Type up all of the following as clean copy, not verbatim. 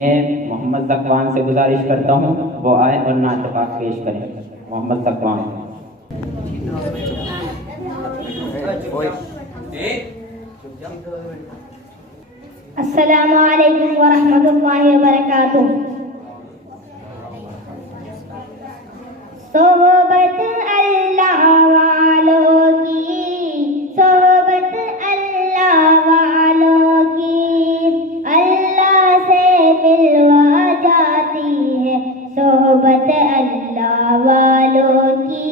मैं मोहम्मद ज़कवान से गुजारिश करता हूँ वो आए और नात पाक पेश करें। मोहम्मद ज़कवान। अस्सलामु अलैकुम व रहमतुल्लाहि व बरकातुहू। सोहबत अल्लाह वालों की, सोहबत अल्लाह वालों की, अल्लाह से मिलवा जाती है। सोहबत अल्लाह वालों की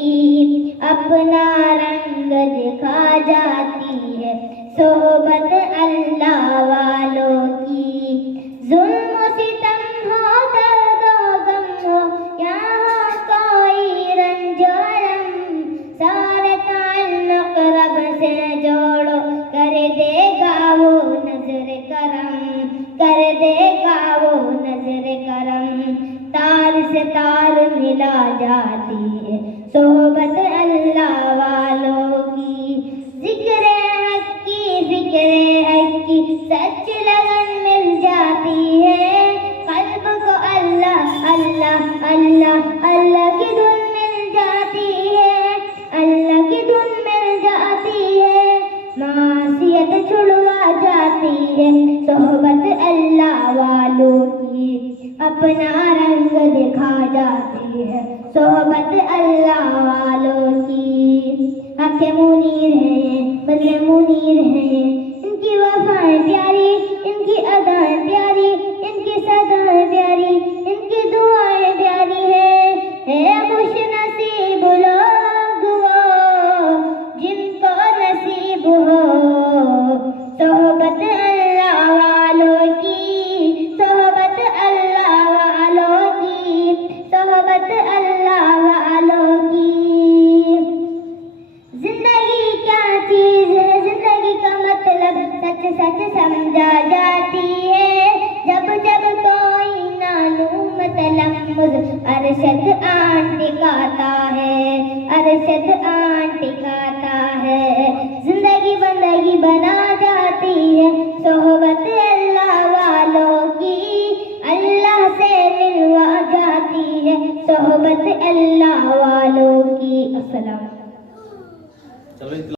अपना रंग दिखा जाती है। सोहबत अल्लाह वालों की जुल्म सितम हो, दर्द हो, गम हो, यहाँ कोई रंजोरम, सारे ताल्लुक रब से जोड़ो, कर देगा वो नजर करम, कर देगा वो नजर करम। तार से तार मिला जाती है सोहबत अल्लाह वालों की। जिक्र हक की सच लगन मिल जाती है। कल्ब को अल्लाह अल्लाह अल्लाह अल्लाह की धुन मिल जाती है, अल्लाह की धुन मिल जाती है। मासियत छुड़वा जाती है सोहबत अल्लाह वालों की, अपना रंग दिखा जाती है सोहबत अल्लाह वालों की। आंखें मुनीर हैं, बदले मुनीर हैं, इनकी वफाएं प्यारी, इनकी अदाएं प्यारी, इनकी सदाएं प्यारी, इनकी दुआएं प्यारी है खुश नसीब लोग वो जिनको नसीब हो सोहबत अल्लाह वालों की, सोहबत अल्लाह वालों की, सोहबत अल्लाह वालों की। जिंदगी क्या चीज है, जिंदगी का मतलब सच सच समझा जाती है। जब जब कोई नालूम तलम्मुज़ अरशद आंटी गाता है, अरशद आंटी गाता है। जिंदगी बंदगी बना जाती है सोहबत अल्लाह वालों की, अल्लाह से मिलवा जाती है सोहबत अल्लाह